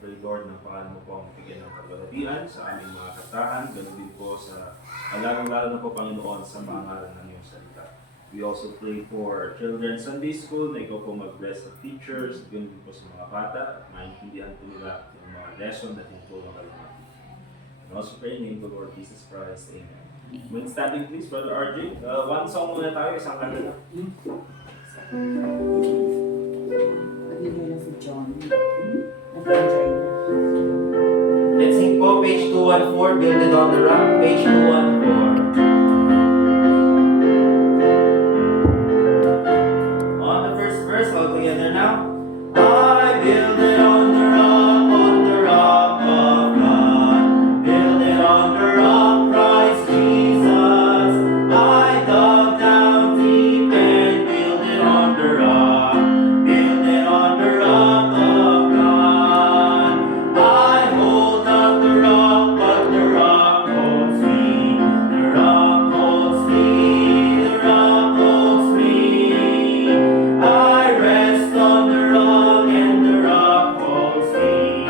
pray Lord na paano mo po ang bigyan ng kagalatian sa aming mga katahan, ganoon din po sa lalong-lalo na po Panginoon sa mga ngalan ng iyong salita. We also pray for Children's Sunday School na ikaw po mag-bless the teachers, ganoon din po sa mga bata at maintindihan po nila yung mga lesson na tinutulong kayo mga teacher. And also pray in the name of the Lord Jesus Christ. Amen. When standing please, Brother RJ. One song muna tayo, isang kanta na. Nabigay na si John. Nag-enjoy na. Let's sing po, page 214, Builded on the Rock, page 214. On the first verse, all together now. I build it on the rock of God. Build it on the rock, Christ Jesus. I dug down deep and build it on the rock. Build it on the rock of God. I hold up the rock, but the rock holds me. The rock holds me. The rock holds me. I rest on the rock, and the rock holds me.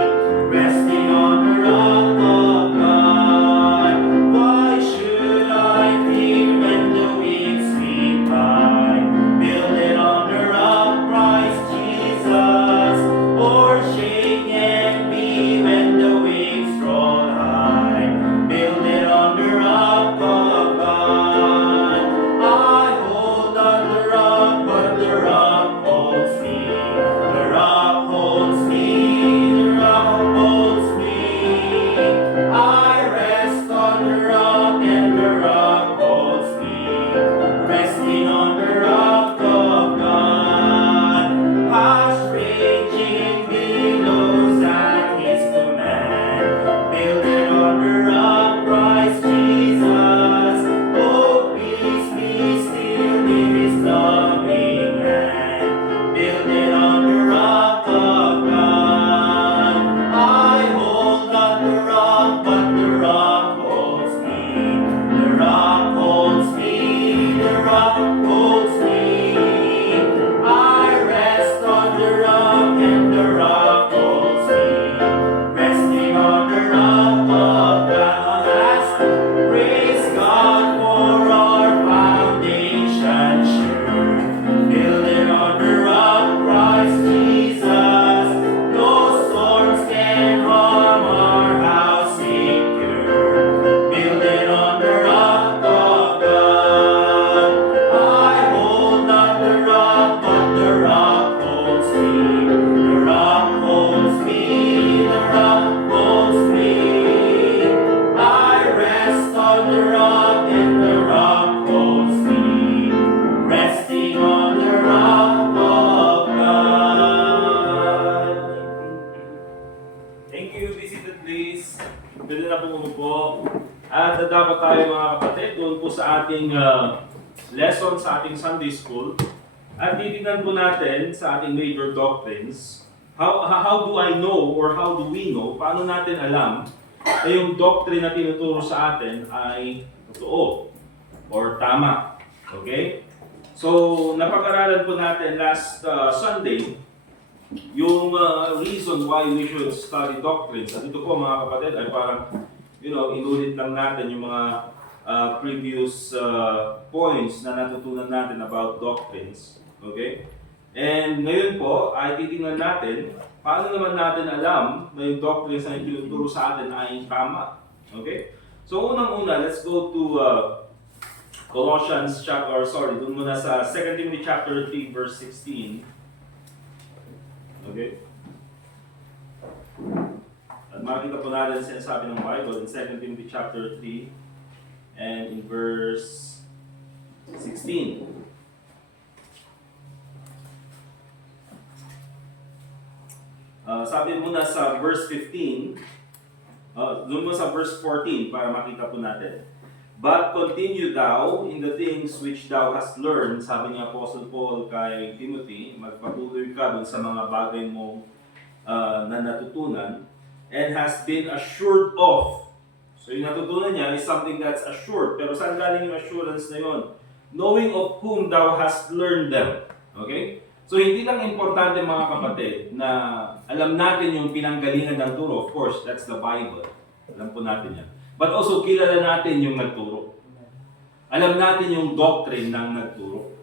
Resting on the rock of God. Why should I fear when the weak sleep high? Build it on the rock, Christ Jesus. Or shake and be when the waves roll high. Build it on the rock of God. I hold on the rock, but the rock holds me. The rock holds me. The rock holds me. I rest on the rock, and the rock holds me. Resting on the rock of God. Past raging billows at His command. Build it on the rock, Christ Jesus. Oh, peace be still in His loving hand. Build it on the rock of God. I hold on the rock, but the rock holds me. The rock holds me. The rock holds me. I rest on the rock, and the rock holds me. Resting on the rock of God. Last, praise God for our foundation sure. Build it on the rock, Christ Jesus. No storms can harm our house secure. Build it on the rock of God. I hold on the rock, but the rock holds me. The rock holds me. The rock holds me. I rest on the rock, and the rock holds me. Resting on the rock of God. Thank you, be seated please. Pwede na po umupo. At dapat tayo mga kapatid, doon po sa ating lesson sa ating Sunday School. At titignan po natin sa ating major doctrines, how do I know or how do we know, paano natin alam na yung doctrine na tinuturo sa atin ay totoo or tama. Okay? So, napag-aralan po natin last Sunday yung reason why we should study doctrines. At ito po mga kapatid ay parang, inulit lang natin yung mga previous points na natutunan natin about doctrines. Okay? And ngayon po ay titingnan natin paano naman natin alam na yung doctrines na tinuturo sa atin ay tama. Okay? So unang-una, let's go to Colossians doon muna sa 2 Timothy chapter 3 verse 16. Okay? At makikita po natin sinasabi ng Bible in 2 Timothy chapter 3 and in verse 16. Sabi muna sa verse 15, doon mo sa verse 14 para makita po natin. But continue thou in the things which thou hast learned, sabi ni Apostle Paul kay Timothy, magpatuloy ka dun sa mga bagay mo na natutunan, and has been assured of. So yung natutunan niya is something that's assured. Pero saan galing yung assurance na yun? Knowing of whom thou hast learned them. Okay? So hindi lang importante mga kapatid na Alam natin yung pinanggalingan ng turo. Of course, that's the Bible. Alam po natin yan. But also, kilala natin yung nagturo. Alam natin yung doctrine ng nagturo.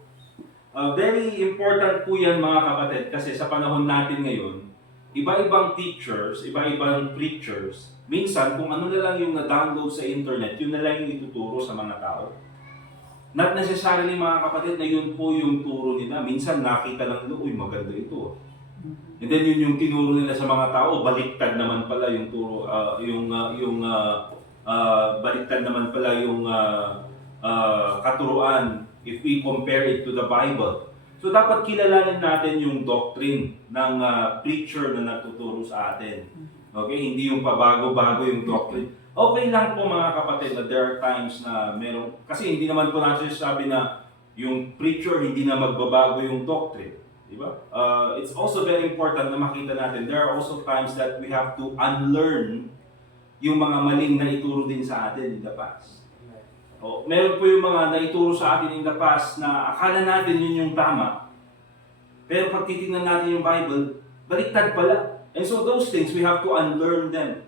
Very important po yan mga kapatid kasi sa panahon natin ngayon, iba-ibang teachers, iba-ibang preachers, minsan kung ano na lang yung na-download sa internet, yun na lang yung ituturo sa mga tao. Not necessarily mga kapatid na yun po yung turo nila. Minsan nakita lang nila, uy maganda ito. And then yun yung tinuro nila sa mga tao, baliktad naman pala yung turo, baliktad naman pala yung katuruan if we compare it to the Bible. So dapat kilalanin natin yung doctrine ng preacher na nagtuturo sa atin. Okay, hindi yung pabago-bago yung doctrine. Okay lang po mga kapatid na there are times na meron, kasi hindi naman po natin sabi na yung preacher hindi na magbabago yung doctrine. Diba? It's also very important na makita natin, there are also times that we have to unlearn yung mga maling na ituro din sa atin in the past. Meron po yung mga naituro sa atin in the past na akala natin yun yung tama. Pero pag titingnan natin yung Bible, baliktad pala. And so those things, we have to unlearn them.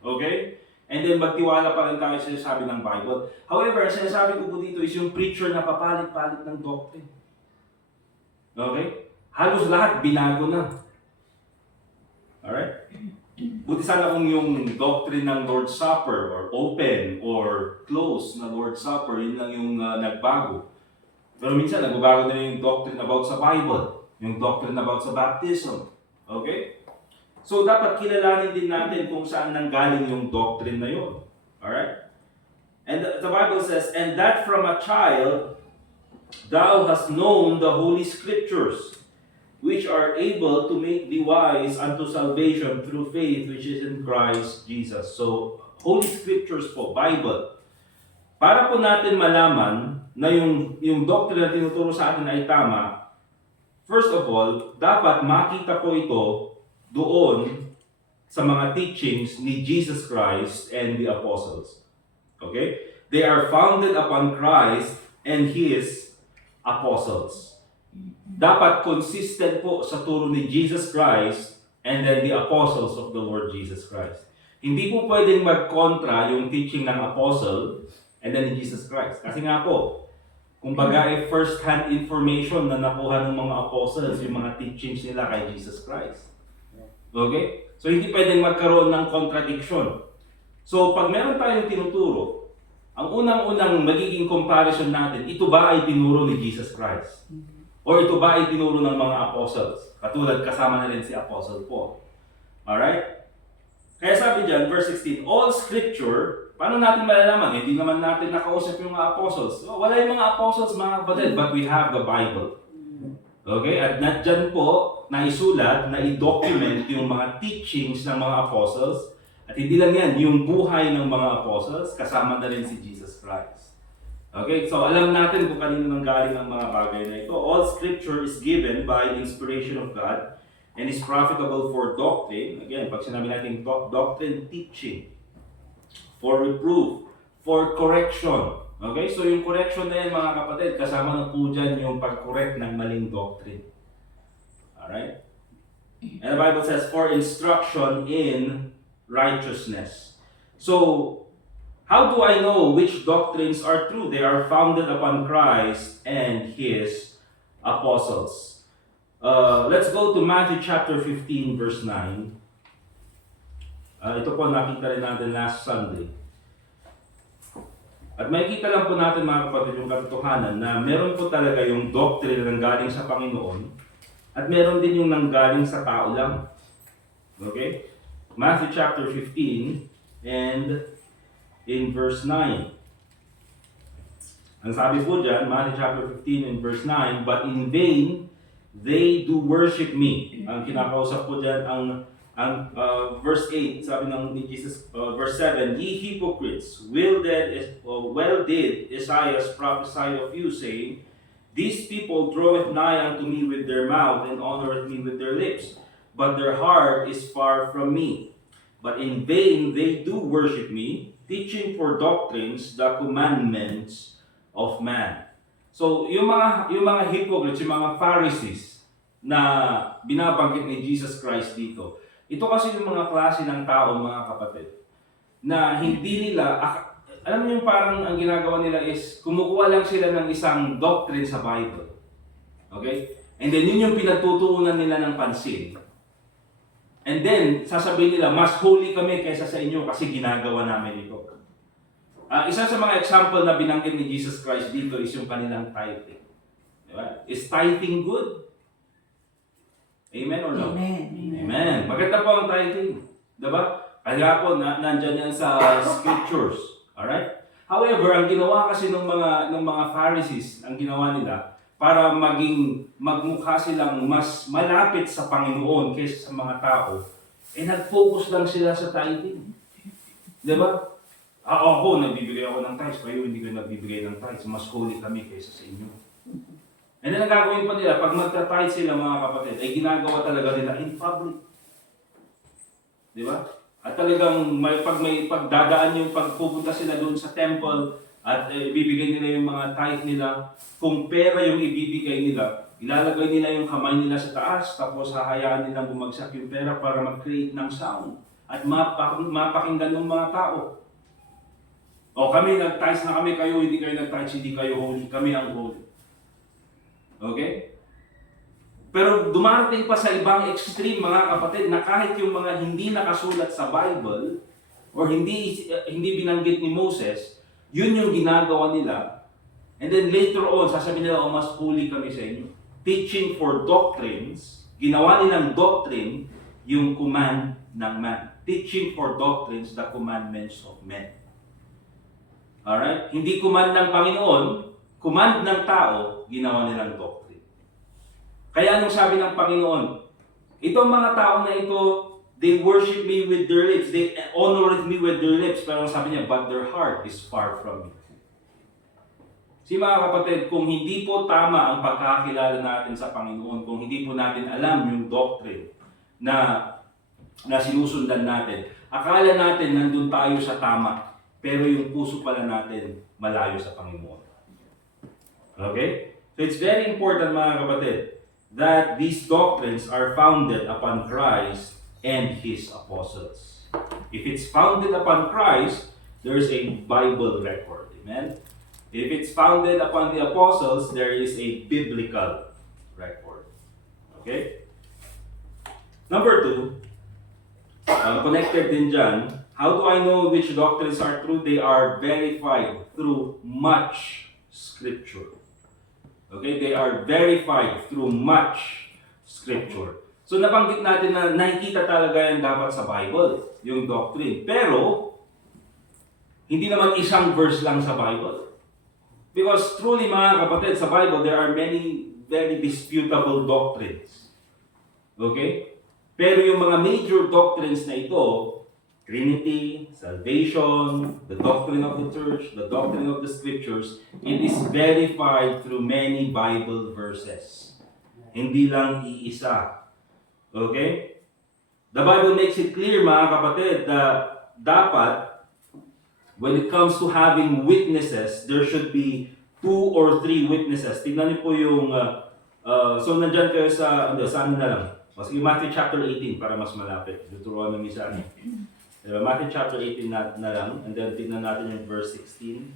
Okay? And then magtiwala pa rin tayo sa sinasabi ng Bible. However, ang sinasabi ko po dito is yung preacher na papalit-palit ng doctrine. Okay? Halos lahat binago na. Alright? Buti sana kung yung doctrine ng Lord's Supper or open or close na Lord's Supper, yun lang yung nagbago. Pero minsan nagbabago na yung doctrine about sa Bible, yung doctrine about sa baptism. Okay? So dapat kilalanin din natin kung saan nanggaling yung doctrine na yun. Alright? And the Bible says, "And that from a child thou hast known the Holy Scriptures, which are able to make thee wise unto salvation through faith which is in Christ Jesus." So, Holy Scriptures po, Bible. Para po natin malaman na yung doctrine na tinuturo sa atin ay tama, first of all, dapat makita po ito doon sa mga teachings ni Jesus Christ and the apostles. Okay? They are founded upon Christ and His apostles. Dapat consistent po sa turo ni Jesus Christ and then the apostles of the Lord Jesus Christ. Hindi po pwedeng magkontra yung teaching ng apostle and then ni Jesus Christ. Kasi nga po, kumbaga ay first-hand information na nakuha ng mga apostles, yung mga teachings nila kay Jesus Christ. Okay? So hindi pwedeng magkaroon ng contradiction. So pag meron tayong tinuturo, ang unang-unang magiging comparison natin, ito ba ay tinuro ni Jesus Christ? O ito ba ay tinuro ng mga apostles? Katulad, kasama na rin si Apostle Paul. Alright? Kaya sabi dyan, verse 16, all scripture, paano natin malalaman? Hindi naman natin nakausap yung mga apostles. So, wala yung mga apostles, mga kapatid, but we have the Bible. Okay? At dyan po, naisulat, na i-document yung mga teachings ng mga apostles. At hindi lang yan, yung buhay ng mga apostles, kasama na rin si Jesus Christ. Okay, so alam natin kung kanino nanggaling ang mga bagay na ito. All scripture is given by inspiration of God and is profitable for doctrine. Again, pag sinabi natin doctrine, teaching, for reproof, for correction. Okay, so yung correction na yan mga kapatid, kasama na po dyan yung pag-correct ng maling doctrine. Alright? And the Bible says, for instruction in righteousness. So, how do I know which doctrines are true? They are founded upon Christ and His apostles. Let's go to Matthew chapter 15 verse 9. Ito po nakita rin natin last Sunday. At makikita lang po natin mga kapatid yung katotohanan na meron po talaga yung doctrine na nanggaling sa Panginoon at meron din yung nanggaling sa tao lang. Okay? Matthew chapter 15 and in verse 9. Ang sabi po dyan, Matthew chapter 15 and verse 9, but in vain they do worship me. Ang kinakausap po dyan, ang verse 8, sabi ng ni Jesus, verse 7, ye hypocrites, well did Isaiah prophesy of you, saying, these people draweth nigh unto me with their mouth, and honoreth me with their lips, but their heart is far from me. But in vain they do worship me, teaching for doctrines the commandments of man. So, yung mga hypocrites, yung mga Pharisees, na binabanggit ni Jesus Christ dito. Ito kasi yung mga klase ng tao, mga kapatid, na hindi nila, alam mo yung parang ang ginagawa nila is kumukuha lang sila ng isang doctrine sa Bible. Okay? And then yun yung pinagtutuunan nila ng pansin. And then, sasabihin nila, mas holy kami kaysa sa inyo kasi ginagawa namin ito. Isa sa mga example na binanggit ni Jesus Christ dito is yung kanilang tithing. Diba? Is tithing good? Amen or no? Amen. Amen. Maganda po ang tithing. Diba? Kaya po, nandyan yan sa scriptures. Alright? However, ang ginawa kasi ng mga Pharisees, ang ginawa nila, para magmukha silang mas malapit sa Panginoon kaysa sa mga tao, nag-focus lang sila sa tithing. Diba? Ako, nagbibigay ako ng tithes, kayo hindi kayo nagbibigay ng tithes, mas holy kami kaysa sa inyo. And then, ang gagawin pa nila, pag magta-tithe sila mga kapatid, ay ginagawa talaga nila in public. Diba? At talagang may pagdadaan yung pagpupunta sila doon sa temple, at ibibigay nila yung mga tithe nila. Kung pera yung ibibigay nila, ilalagay nila yung kamay nila sa taas, tapos hahayaan nilang bumagsak yung pera para mag-create ng sound at mapakinggan ng mga tao. O kami nag-tithe na kami, kayo hindi kayo nag-tithe, hindi kayo holy, kami ang holy. Okay? Pero dumarating pa sa ibang extreme mga kapatid na kahit yung mga hindi nakasulat sa Bible or hindi binanggit ni Moses, yun yung ginagawa nila. And then later on, sasabihin nila, mas holy kami sa inyo. Teaching for doctrines, ginawa nilang doctrine yung command ng man. Teaching for doctrines, the commandments of men. Alright? Hindi command ng Panginoon, command ng tao, ginawa nilang doctrine. Kaya anong sabi ng Panginoon? Itong mga tao na ito, they worship me with their lips. They honor me with their lips. Pero sabi niya, but their heart is far from me. Si mga kapatid, kung hindi po tama ang pagkakilala natin sa Panginoon, kung hindi po natin alam yung doctrine na sinusundan natin, akala natin nandun tayo sa tama, pero yung puso pala natin malayo sa Panginoon. Okay? So it's very important mga kapatid that these doctrines are founded upon Christ and His apostles. If it's founded upon Christ, there's a Bible record. Amen? If it's founded upon the apostles, there is a biblical record. Okay? Number 2, connected din dyan, how do I know which doctrines are true? They are verified through much scripture. Okay? They are verified through much scripture. So nabanggit natin na nakikita talaga yan dapat sa Bible, yung doctrine. Pero, hindi naman isang verse lang sa Bible. Because truly mga kapatid, sa Bible, there are many very disputable doctrines. Okay? Pero yung mga major doctrines na ito, Trinity, salvation, the doctrine of the church, the doctrine of the scriptures, it is verified through many Bible verses. Hindi lang iisa. Okay? The Bible makes it clear, mga kapatid, that dapat, when it comes to having witnesses, there should be 2 or 3 witnesses. Tignan niyo po yung, so nandyan kayo sa, saan na lang? Sige, Matthew chapter 18 para mas malapit. Tuturuan ng isa niyo. Matthew chapter 18 na lang, and then tignan natin yung verse 16.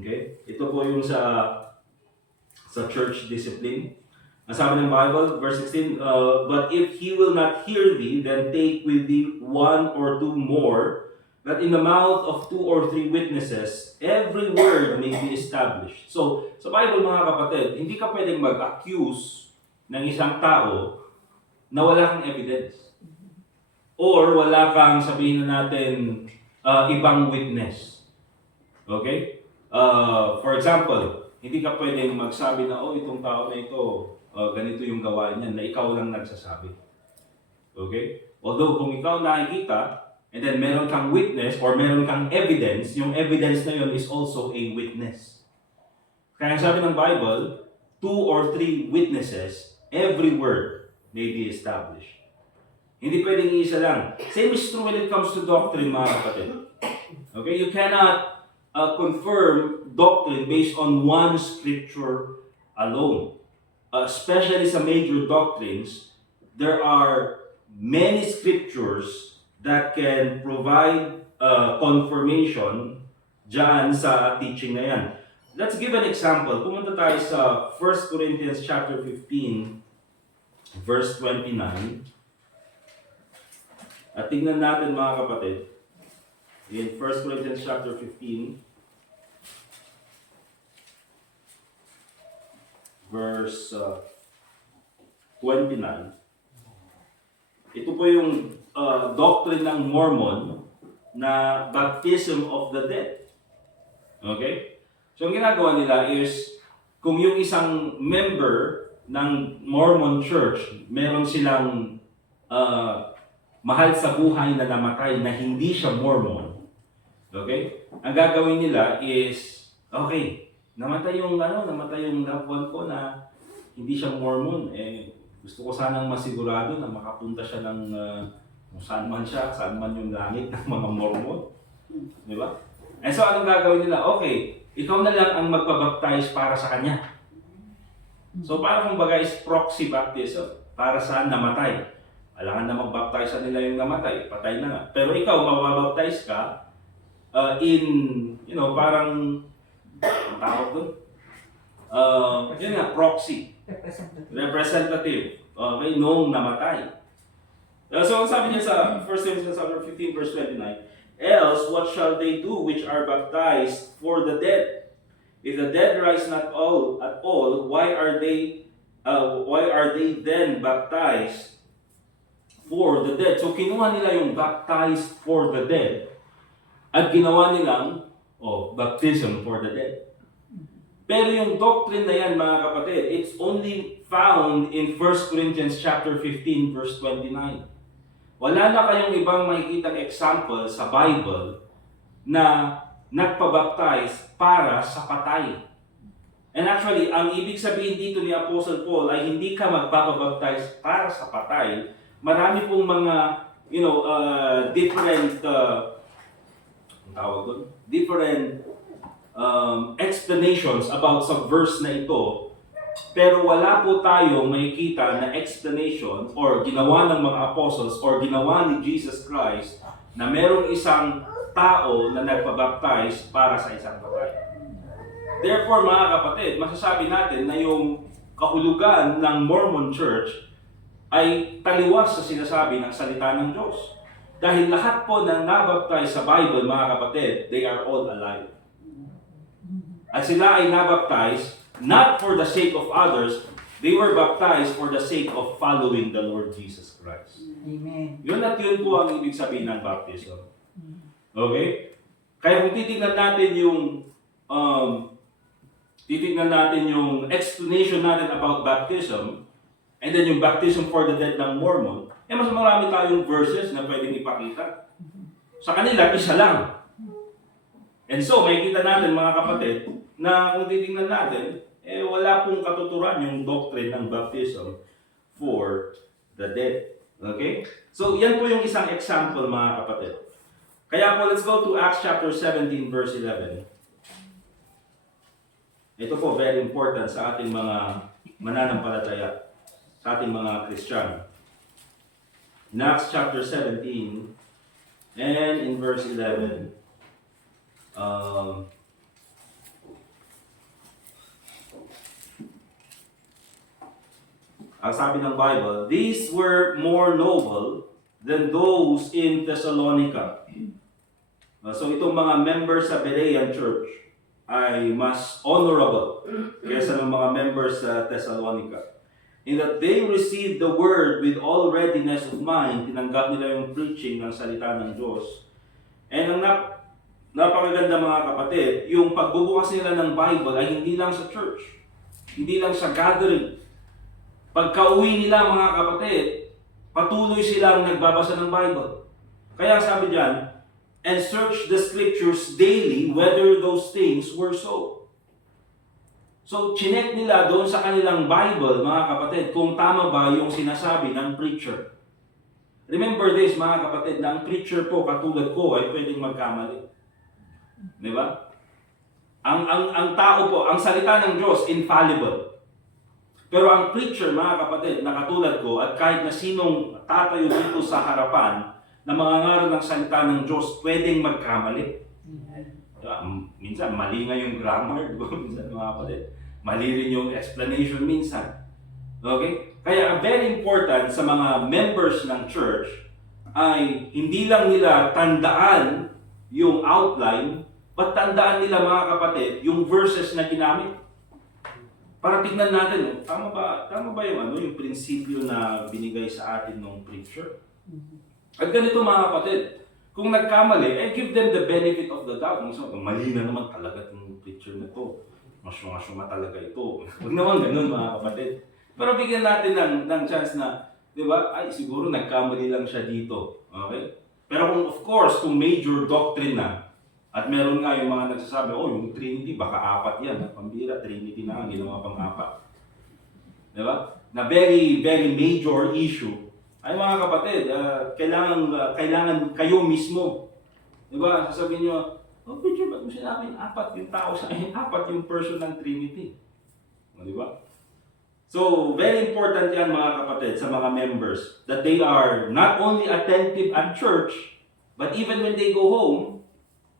Okay? Ito po yung sa church discipline. Ang sabi ng Bible, verse 16, but if he will not hear thee, then take with thee 1 or 2 more, that in the mouth of 2 or 3 witnesses, every word may be established. So, sa Bible mga kapatid, hindi ka pwedeng mag-accuse ng isang tao na wala kang evidence. Or wala kang, sabihin na natin, ibang witness. Okay? For example, hindi ka pwedeng magsabi na, itong tao na ito, ganito yung gawain niya, na ikaw lang nagsasabi. Okay? Although, kung ikaw nakikita, and then meron kang witness, or meron kang evidence, yung evidence na yun is also a witness. Kaya sabi ng Bible, 2 or 3 witnesses, every word may be established. Hindi pwedeng isa lang. Same is true when it comes to doctrine, mga kapatid. Okay? You cannot confirm doctrine based on one scripture alone. Especially sa major doctrines, there are many scriptures that can provide confirmation dyan sa teaching na yan. Let's give an example. Pumunta tayo sa 1 Corinthians chapter 15, verse 29. At tingnan natin mga kapatid, in 1 Corinthians chapter 15, verse 29. Ito po yung doctrine ng Mormon na baptism of the dead. Okay? So ang ginagawa nila is, kung yung isang member ng Mormon Church, meron silang mahal sa buhay na namatay na hindi siya Mormon. Okay? Ang gagawin nila is, okay, namatay yung loved one ko na hindi siya Mormon. Gusto ko sanang masigurado na makapunta siya ng kung saan man siya, saan man yung langit ng mga Mormon. Di ba? So anong gagawin nila? Okay, ikaw na lang ang magpabaptize para sa kanya. So parang kumbaga is proxy baptism para sa namatay. Alangan na magbaptize sa nila yung namatay, patay na nga. Pero ikaw, mababaptize ka parang ang tawag doon? Yun nga, proxy. Representative. Okay, noong namatay. So, ang sabi niya sa 1 Corinthians 15 verse 29, else, what shall they do which are baptized for the dead? If the dead rise not all at all, why are they then baptized for the dead? So, kinuha nila yung baptized for the dead at ginawa nilang baptism for the dead. Pero yung doctrine na yan, mga kapatid, it's only found in 1 Corinthians chapter 15 verse 29. Wala na kayong ibang makikitang example sa Bible na nagpabaptize para sa patay. And actually, ang ibig sabihin dito ni Apostle Paul ay hindi ka magpapabaptize para sa patay. Marami pong mga, different explanations about sa verse na ito. Pero wala po tayong makikita na explanation or ginawa ng mga apostles or ginawa ni Jesus Christ na merong isang tao na nagpabaptize para sa isang patay. Therefore, mga kapatid, masasabi natin na yung kahulugan ng Mormon Church ay taliwas sa sinasabi ng salita ng Diyos. Dahil lahat po ng nabaptize sa Bible, mga kapatid, they are all alive. At sila ay nabaptize not for the sake of others, they were baptized for the sake of following the Lord Jesus Christ. Amen. Yun at yun po ang ibig sabihin ng baptism. Okay? Kaya kung titignan natin yung explanation natin about baptism, and then yung baptism for the dead ng Mormon, mas marami tayong verses na pwedeng ipakita. Sa kanila, isa lang. And so, makikita natin mga kapatid, na kung titignan natin, wala pong katuturan yung doctrine ng baptism for the dead. Okay? So, yan po yung isang example, mga kapatid. Kaya po, let's go to Acts chapter 17, verse 11. Ito po, very important sa ating mga mananampalataya, sa ating mga Kristiyano. In Acts chapter 17, and in verse 11, ang sabi ng Bible, these were more noble than those in Thessalonica. So itong mga members sa Berean Church ay mas honorable kaysa ng mga members sa Thessalonica. In that they received the word with all readiness of mind, tinanggap nila yung preaching ng salita ng Diyos. And ang napakaganda mga kapatid, yung pagbubukas nila ng Bible ay hindi lang sa church, hindi lang sa gathering. Pagka-uwi nila mga kapatid, patuloy silang nagbabasa ng Bible. Kaya sabi diyan, and search the scriptures daily whether those things were so. So, chinek nila doon sa kanilang Bible, mga kapatid, kung tama ba yung sinasabi ng preacher. Remember this, mga kapatid, na ang preacher po, katulad ko, ay pwedeng magkamali. Di ba? Ang tao po, ang salita ng Diyos, infallible. Pero ang preacher, mga kapatid, na katulad ko, at kahit na sinong tatayo dito sa harapan, na mangangaral ng salita ng Diyos, pwedeng magkamali. Minsan, mali nga yung grammar, di ba? Minsan, mga kapatid. Mali rin yung explanation minsan. Okay? Kaya very important sa mga members ng church ay hindi lang nila tandaan yung outline, but tandaan nila, mga kapatid, yung verses na ginamit. Para tignan natin, tama ba yung prinsipyo na binigay sa atin ng preacher? At ganito, mga kapatid, kung nagkamali, give them the benefit of the doubt. Mali na naman talaga yung preacher na to. Masyuma talaga ito. Huwag naman ganun, mga kapatid. Pero bigyan natin ng chance na, di ba, siguro nagkamali lang siya dito. Okay? Pero kung, of course, kung major doctrine na, at meron nga yung mga nagsasabi, yung Trinity, baka 4 yan. Pambira, Trinity na nga, ginawa pang 4. Di ba? Na very, very major issue. Ay mga kapatid, kailangan kayo mismo. Di ba? Sasabihin nyo, preacher, ba't mo sinabing 4 yung tao sa 4 yung person ng Trinity? Di ba? So, very important yan, mga kapatid, sa mga members, that they are not only attentive at church, but even when they go home,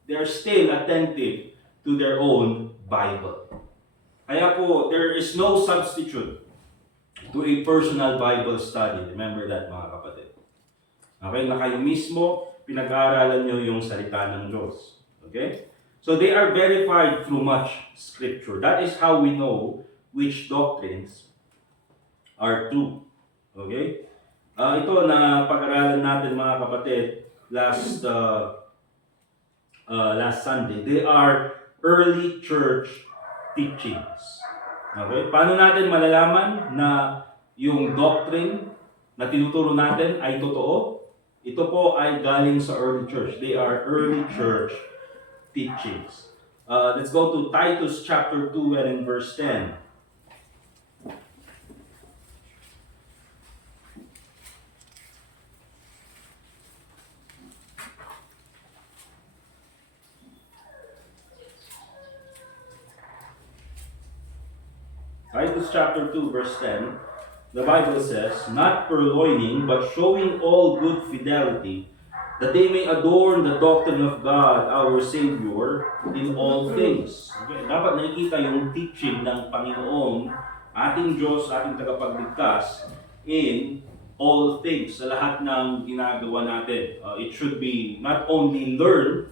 they are still attentive to their own Bible. Kaya po, there is no substitute to a personal Bible study. Remember that, mga kapatid. Okay, na kayo mismo, pinag-aaralan nyo yung salita ng Diyos. Okay? So, they are verified through much scripture. That is how we know which doctrines are true. Okay? Ito na pag-aralan natin, mga kapatid, last Sunday. They are early church teachings. Okay? Paano natin malalaman na yung doctrine na tinuturo natin ay totoo? Ito po ay galing sa early church. They are early church teachings. Let's go to Titus chapter 2 and in verse 10. Titus chapter 2 verse 10, the Bible says, not purloining, but showing all good fidelity, that they may adorn the doctrine of God, our Savior, in all things. Okay? Dapat nakikita yung teaching ng Panginoon, ating Diyos, ating tagapagligtas, in all things, sa lahat ng ginagawa natin. It should be not only learned,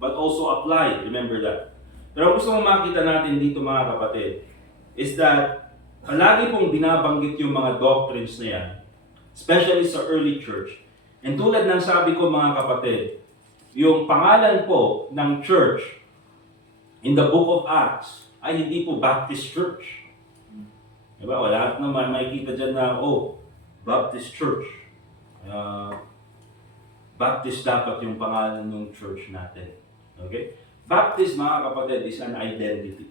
but also applied. Remember that. Pero gusto mong makita natin dito, mga kapatid, is that palagi pong binabanggit yung mga doctrines na yan, especially sa early church. And tulad ng sabi ko, mga kapatid, yung pangalan po ng church in the book of Acts ay hindi po Baptist Church. Diba? Wala naman makikita dyan na, Baptist Church. Baptist dapat yung pangalan ng church natin. Okay? Baptist, mga kapatid, is an identity.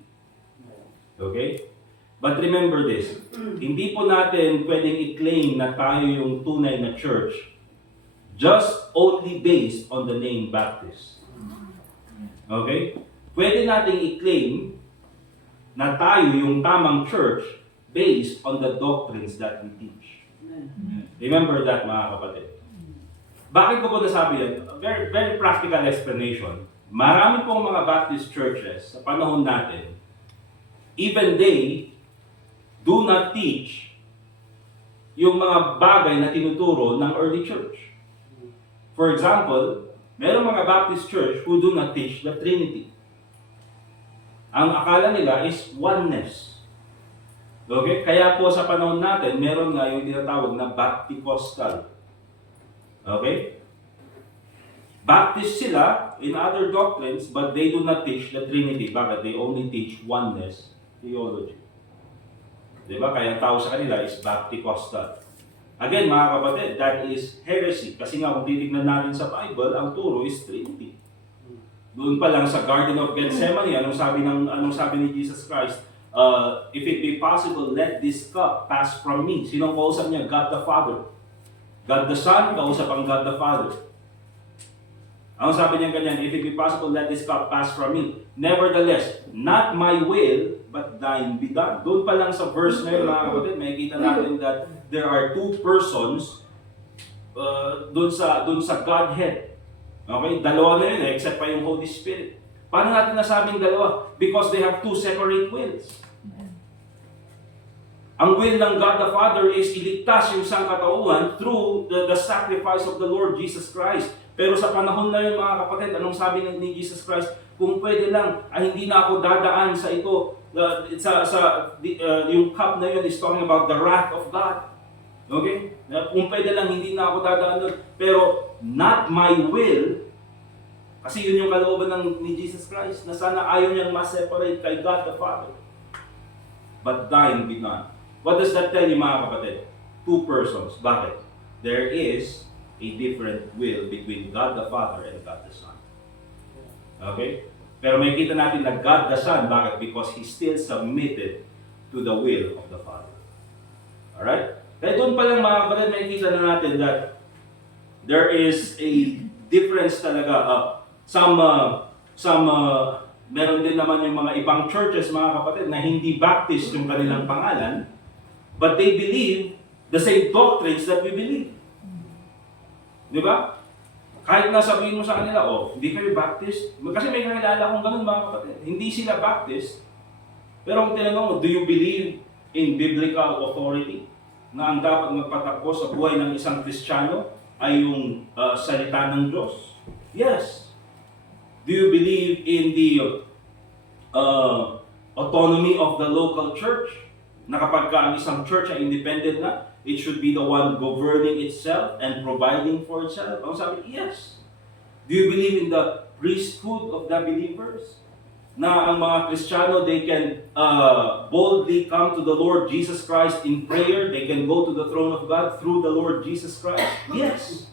Okay? But remember this, hindi po natin pwedeng i-claim na tayo yung tunay na church just only based on the name Baptist. Okay? Pwede nating i-claim na tayo yung tamang church based on the doctrines that we teach. Remember that, mga kapatid. Bakit ko po nasabi yan? Very, very practical explanation. Marami pong mga Baptist churches sa panahon natin, even they do not teach yung mga bagay na tinuturo ng early church. For example, merong mga Baptist church who do not teach the Trinity. Ang akala nila is oneness. Okay? Kaya po sa panahon natin, meron nga yung tinatawag na Bapticostal. Okay? Baptist sila in other doctrines, but they do not teach the Trinity. Bakit? They only teach oneness theology. Diba? Kaya ang tawag sa kanila is Bapticostal. Again, mga kapatid, that is heresy. Kasi nga, kung titignan natin sa Bible, ang turo is Trinity. Doon pa lang sa Garden of Gethsemane, anong sabi ni Jesus Christ? If it be possible, let this cup pass from me. Sinong kausap niya? God the Father. God the Son, kausap ang God the Father. Ang sabi niya ganyan, if it be possible, let this cup pass from me. Nevertheless, not my will, but thine be done. Doon pa lang sa verse na yun, mga kapatid, makikita natin that there are two persons doon sa Godhead. Okay? Dalawa na yun, except pa yung Holy Spirit. Paano natin nasabing dalawa? Because they have two separate wills. Ang will ng God the Father is iligtas yung sangkatauhan through the sacrifice of the Lord Jesus Christ. Pero sa panahon na yun, mga kapatid, anong sabi ni Jesus Christ? Kung pwede lang, ay hindi na ako dadaan sa ito. Yung cup na yun is talking about the wrath of God. Okay? Kung pwede lang, hindi na ako dadaan doon. Pero, not my will, kasi yun yung kalooban ni Jesus Christ, na sana ayaw niyang ma-separate kay God the Father. But thine be done. What does that tell you, mga kapatid? Two persons. Bakit? There is a different will between God the Father and God the Son. Okay? Pero may kita natin na God the Son, bakit? Because He still submitted to the will of the Father. Alright? Kaya doon pa lang, mga kapatid, may kita na natin that there is a difference talaga. Meron din naman yung mga ibang churches, mga kapatid, na hindi Baptist yung kanilang pangalan, but they believe the same doctrines that we believe. Di ba? Kahit na sabihin mo sa kanila, hindi kayo Baptist. Kasi may kakilala akong ganun, mga kapatid. Hindi sila Baptist. Pero kung tinanong mo, do you believe in biblical authority? Na ang dapat magpatakbo sa buhay ng isang Kristiyano ay yung salita ng Diyos? Yes. Do you believe in the autonomy of the local church? Na kapag ang isang church ay independent na, it should be the one governing itself and providing for itself. Ang sabi, yes. Do you believe in the priesthood of the believers? Na ang mga Kristiyano, they can boldly come to the Lord Jesus Christ in prayer. They can go to the throne of God through the Lord Jesus Christ. Yes.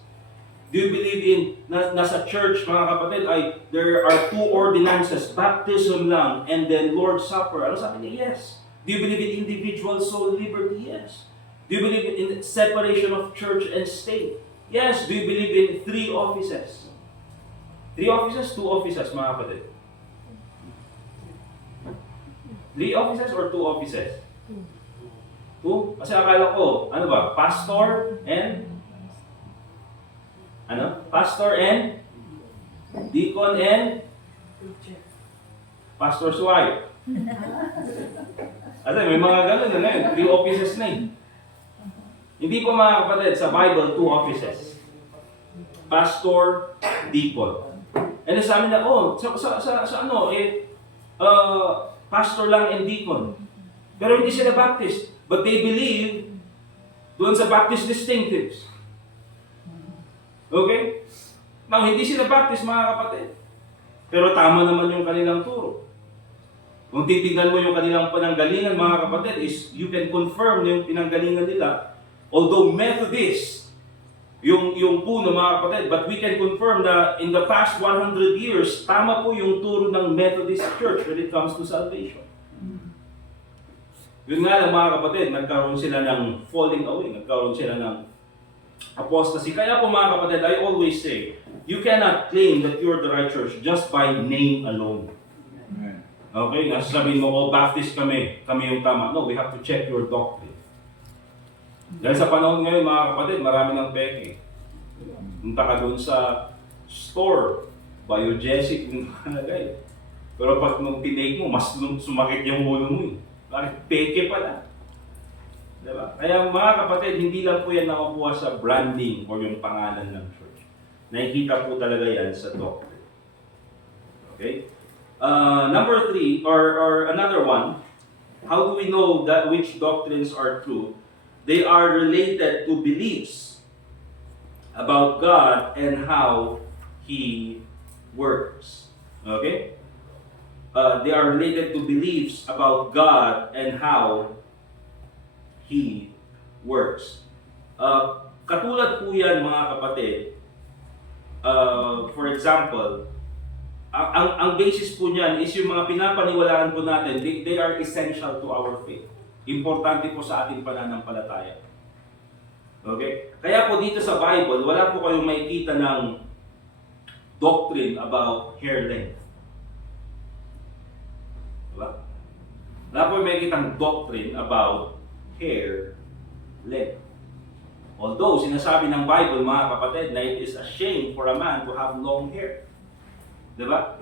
Do you believe in, nasa church, mga kapatid, there are two ordinances, baptism lang, and then Lord's Supper. Ano sabi niya? Yes. Do you believe in individual soul liberty? Yes. Do you believe in separation of church and state? Yes. Do you believe in 3 offices? 3 offices, 2 offices, mga kapatid? 3 offices or 2 offices? 2? Kasi akala ko, ano ba? Pastor and deacon and pastor's wife. Kasi may mga ganun na ngayon, 3 offices na eh. Hindi po, mga kapatid, sa Bible, 2 offices. Pastor, deacon. And sa amin na, pastor lang and deacon. Pero hindi sila Baptist. But they believe doon sa Baptist distinctives. Okay? Now, hindi sila Baptist, mga kapatid. Pero tama naman yung kanilang turo. Kung titignan mo yung kanilang pinanggalingan, mga kapatid, is you can confirm yung pinanggalingan nila. Although Methodist, yung puno, mga kapatid, but we can confirm na in the past 100 years, tama po yung turo ng Methodist Church when it comes to salvation. Yun nga lang, mga kapatid, nagkaroon sila ng falling away, nagkaroon sila ng apostasy. Kaya po, mga kapatid, I always say, you cannot claim that you're the right church just by name alone. Okay? Nasasabihin mo, Baptist kami yung tama. No, we have to check your doctrine. Dahil sa panahon ngayon, mga kapatid, marami ng peke. Punta ka doon sa store, biogesic yung nakalagay. Pero pag nung tinake mo, mas sumakit yung ulo mo eh. Bakit? Peke pala. Diba? Kaya mga kapatid, hindi lang po yan nakakuha sa branding o yung pangalan ng church. Nakikita po talaga yan sa doctrine. Okay? Number 3, or another one, how do we know that which doctrines are true? They are related to beliefs about God and how He works. Okay? They are related to beliefs about God and how He works. Katulad po yan, mga kapatid. For example, ang basis po niyan is yung mga pinapaniwalaan po natin, they are essential to our faith. Importante po sa ating pananampalataya. Okay? Kaya po dito sa Bible, wala po kayong makikita ng doctrine about hair length. Diba? Wala po makikita ng doctrine about hair length. Although, sinasabi ng Bible, mga kapatid, na it is a shame for a man to have long hair. Diba?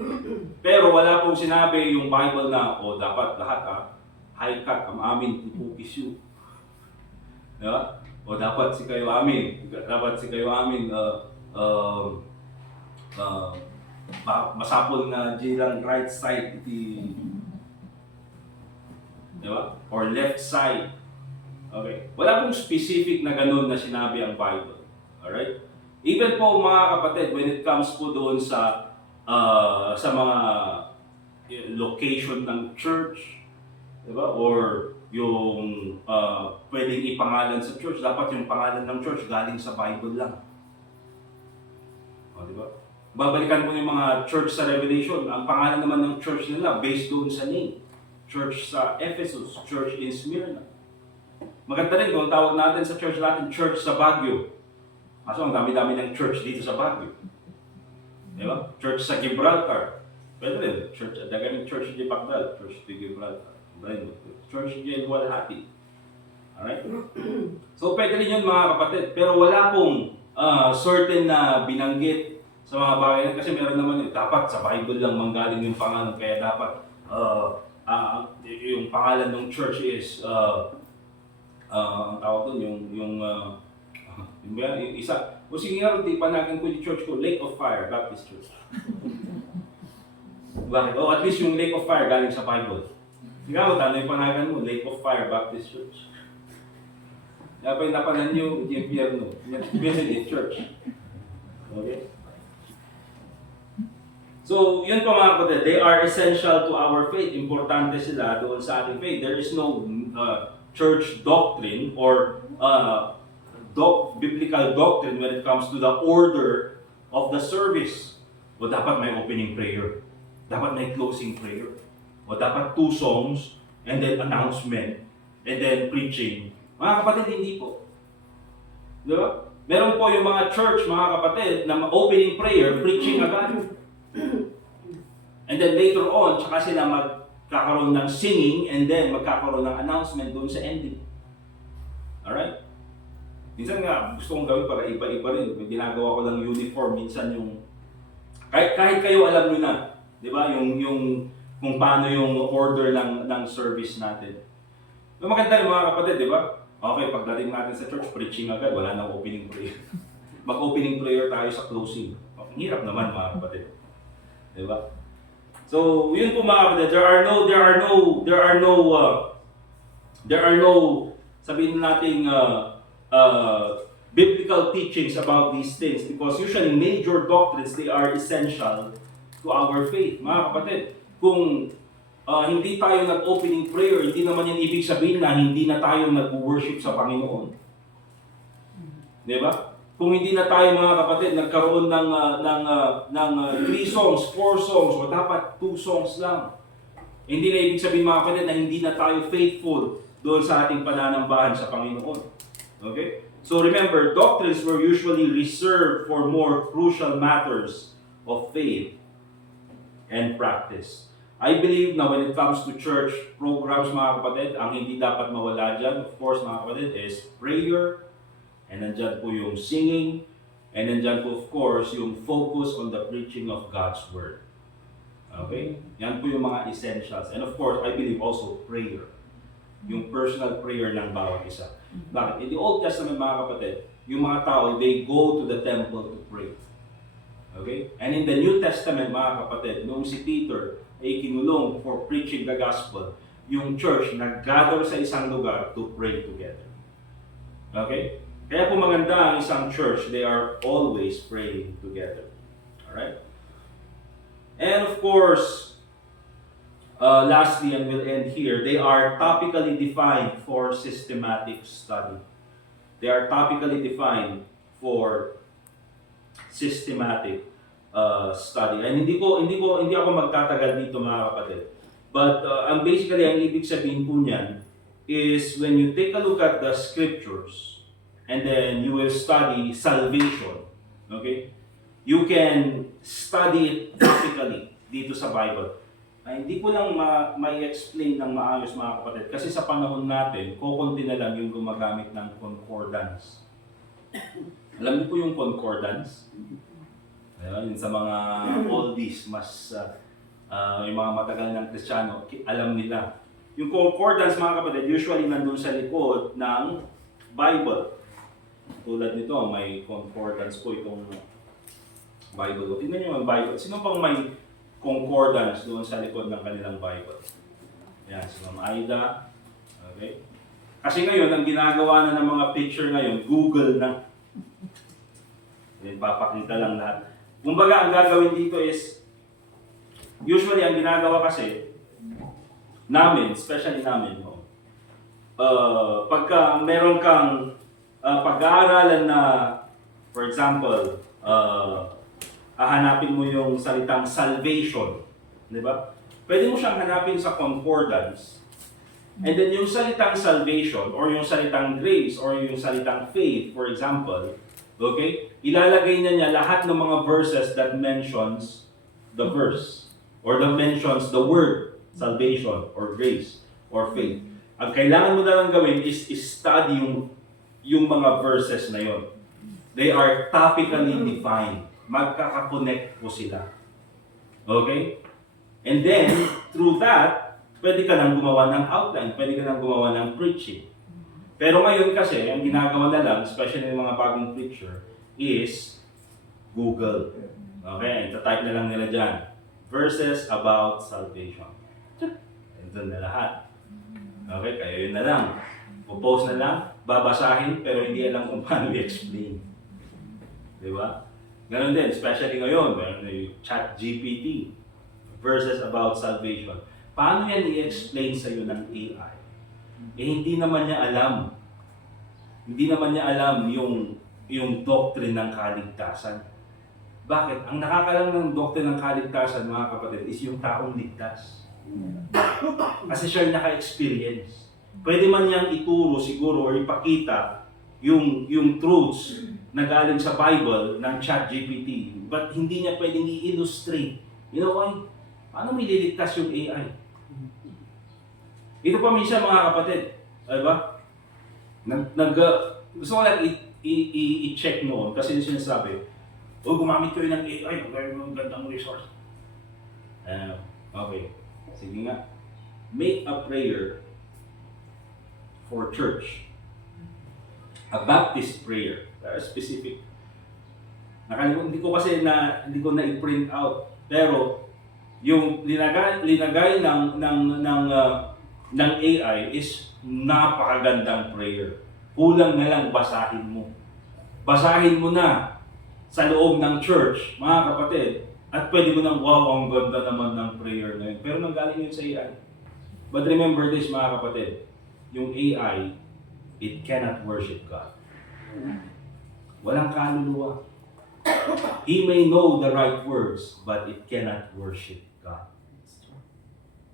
Pero wala pong sinabi yung Bible na, dapat lahat high cut ang amin, ipukis yun. Diba? O dapat si kayo amin, masapol na jilang right side, diba? Or left side. Okay. Wala pong specific na ganun na sinabi ang Bible. Alright? Even po mga kapatid, when it comes po doon sa mga location ng church, diba? Or yung pwedeng ipangalan sa church, dapat yung pangalan ng church galing sa Bible lang. O, diba? Babalikan po yung mga church sa Revelation, ang pangalan naman ng church nila based doon sa name. Church sa Ephesus, church in Smyrna. Maganda rin kung tawag natin sa church natin, church sa Baguio. Kaso ang dami-dami ng church dito sa Baguio. Diba? Church sa Gibraltar. Pwede rin. Dagang church di Bagdad, church di Gibraltar. Church di Walhati. Alright? So pwede rin yun mga kapatid. Pero wala pong certain na binanggit sa mga bagay. Kasi meron naman yun. Dapat sa Bible lang manggaling yung pangalan. Kaya dapat yung pangalan ng church is ang tawag doon, yung isa. O sige nga, di panagan ko yung church ko, Lake of Fire Baptist Church. Bakit? O at least yung Lake of Fire galing sa Bible. Ikaw, talo yung panagan mo, Lake of Fire Baptist Church. Kaya pa yung napanan nyo, yung Pierno, yung church. Okay? So, yun po mga kapatid, they are essential to our faith. Importante sila doon sa ating faith. There is no church doctrine or biblical doctrine when it comes to the order of the service. O dapat may opening prayer. Dapat may closing prayer. O dapat 2 songs, and then announcement, and then preaching. Mga kapatid, hindi po. Diba? Meron po yung mga church, mga kapatid, na opening prayer, preaching agad. And then later on, tsaka sila magkakaroon ng singing, and then magkakaroon ng announcement doon sa ending. Alright? Minsan nga, gusto kong gawin para iba-iba rin. Ginagawa ko lang uniform, minsan yung kahit kayo alam nyo na, di ba? Yung kung paano yung order ng service natin. So, maganda rin mga kapatid, di ba? Okay, pagdating natin sa church, preaching agad, wala nang opening prayer. Mag-opening prayer tayo sa closing. Ang hirap naman mga kapatid. Di ba? So, yun po mga kapatid, there are no sabihin natin biblical teachings about these things because usually major doctrines, they are essential to our faith. Mga kapatid, kung hindi tayo nag-opening prayer, hindi naman yan ibig sabihin na hindi na tayo nag-worship sa Panginoon. Di ba? Kung hindi na tayo mga kapatid nagkaroon ng 3 songs, 4 songs, o dapat 2 songs lang. Hindi na ibig sabihin mga kapatid na hindi na tayo faithful doon sa ating pananambahan sa Panginoon. Okay? So remember, doctrines were usually reserved for more crucial matters of faith and practice. I believe na when it comes to church programs mga kapatid, ang hindi dapat mawala dyan, of course mga kapatid, is prayer, and nandyan po yung singing, and nandyan po of course yung focus on the preaching of God's Word. Okay? Yan po yung mga essentials. And of course, I believe also prayer. Yung personal prayer ng bawat isa. Bakit? In the Old Testament mga kapatid, yung mga tao, they go to the temple to pray. Okay? And in the New Testament mga kapatid, noong si Peter ay kinulong for preaching the gospel, yung church nag-gather sa isang lugar to pray together. Okay? Kaya po maganda ang isang church, they are always praying together. Alright? And of course, lastly, and we'll end here, they are topically defined for systematic study. They are topically defined for systematic study. And hindi ako magtatagal dito mga kapatid. But basically, ang ibig sabihin po niyan is when you take a look at the scriptures, and then you will study salvation. Okay? You can study it practically dito sa Bible. Ay, hindi ko lang ma-explain ng maayos mga kapatid. Kasi sa panahon natin, kukunti na lang yung gumagamit ng concordance. Alam niyo po yung concordance? Ayun, sa mga oldies, mas yung mga matagal ng Kristiyano, alam nila. Yung concordance mga kapatid, usually nandun sa likod ng Bible. Tulad nito, may concordance po itong Bible. Tingnan niyo ang Bible. Sino bang may concordance doon sa likod ng kanilang Bible? Yan, si Ma'am Aida. Okay? Kasi ngayon, ang ginagawa na ng mga picture ngayon, Google na. Yan, papakita lang lahat. Kumbaga, ang gagawin dito is, usually, ang ginagawa kasi, namin, especially namin, pagka meron kang pag-aaralan na, for example, hahanapin mo yung salitang salvation, di ba? Pwede mo siyang hanapin sa concordance. And then yung salitang salvation, or yung salitang grace, or yung salitang faith, for example, okay? Ilalagay niya lahat ng mga verses that mentions the verse, or that mentions the word, salvation, or grace, or faith. Ang kailangan mo na lang gawin is study yung mga verses na yon. They are topically defined. Magkakakonect po sila. Okay? And then, through that, pwede ka nang gumawa ng outline, pwede ka nang gumawa ng preaching. Pero ngayon kasi, ang ginagawa na lang, especially yung mga bagong preacher, is Google. Okay? Ita-type na lang nila dyan. Verses about salvation. And doon na lahat. Okay? Kaya yun na lang. Post na lang, babasahin, pero hindi alam kung paano i-explain. Di ba? Ganon din, especially ngayon, meron yung ChatGPT, verses about salvation. Paano yan i-explain sa iyo ng AI? Hindi naman niya alam. Hindi naman niya alam yung doctrine ng kaligtasan. Bakit? Ang nakakalam ng doctrine ng kaligtasan, mga kapatid, is yung taong ligtas. Kasi siya yung naka-experience. Pwede man niyang ituro siguro or ipakita yung truths na galing sa Bible ng ChatGPT, but hindi niya pwedeng i-illustrate. You know why? Paano may liligtas yung AI? Ito pa minsan mga kapatid, diba? Gusto ko lang i-check noon kasi yung sinasabi, gumamit ko yun ng AI, ang gandang resource. Okay, sige nga. Make a prayer for church. A Baptist prayer. Specific. Nakalimutan, hindi ko na i-print out. Pero yung linagay ng AI is napakagandang prayer. Kulang na lang basahin mo. Basahin mo na sa loob ng church, mga kapatid. At pwede mo nang, wow, ang ganda naman ng prayer na yun. Pero nanggaling yun sa AI. But remember this, mga kapatid. Yung AI, it cannot worship God. Walang kaluluwa. He may know the right words, but it cannot worship God.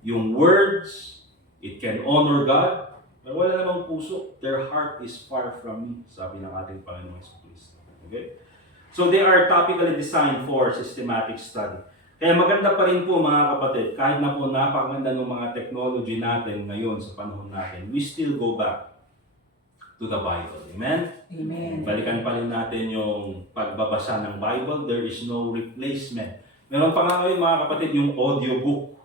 Yung words, it can honor God, pero wala namang puso. Their heart is far from me, sabi ng ating Panginoong Jesucristo. Okay? So they are topically designed for systematic study. Kaya maganda pa rin po mga kapatid, kahit na po napakaganda ng mga technology natin ngayon sa panahon natin, we still go back to the Bible. Amen? Amen. Balikan pa rin natin yung pagbabasa ng Bible. There is no replacement. Meron pa nga ngayon mga kapatid yung audiobook.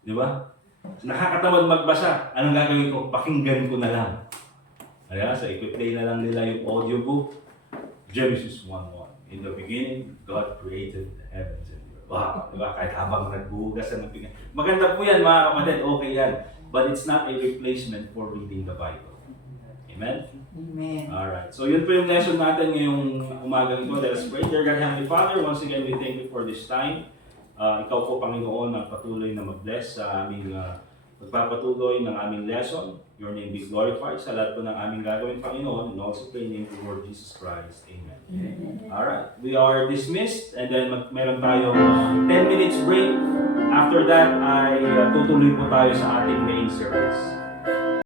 Di ba? Nakakatamad magbasa. Anong gagawin ko? Pakinggan ko na lang. Kaya sa i-play na lang nila yung audiobook. Genesis 1:1. In the beginning, God created the heavens and the earth. Wow! Di ba? Kahit habang nagbuhugas ng pinggan. Maganda po yan mga kapatid. Okay yan. But it's not a replacement for reading the Bible. Amen? Amen. Alright. So yun po yung lesson natin ngayong umagang ito. Let us pray. Dear God, Heavenly Father, once again, we thank you for this time. Ikaw po, Panginoon, ang patuloy na mag-bless sa aming pagpapatuloy ng aming lesson. Your name be glorified sa lahat po ng aming gagawin, Panginoon. And also pray in the name of the Lord Jesus Christ. Amen. Alright. We are dismissed and then meron tayong 10 minutes break. After that, ay tutuloy po tayo sa ating main service.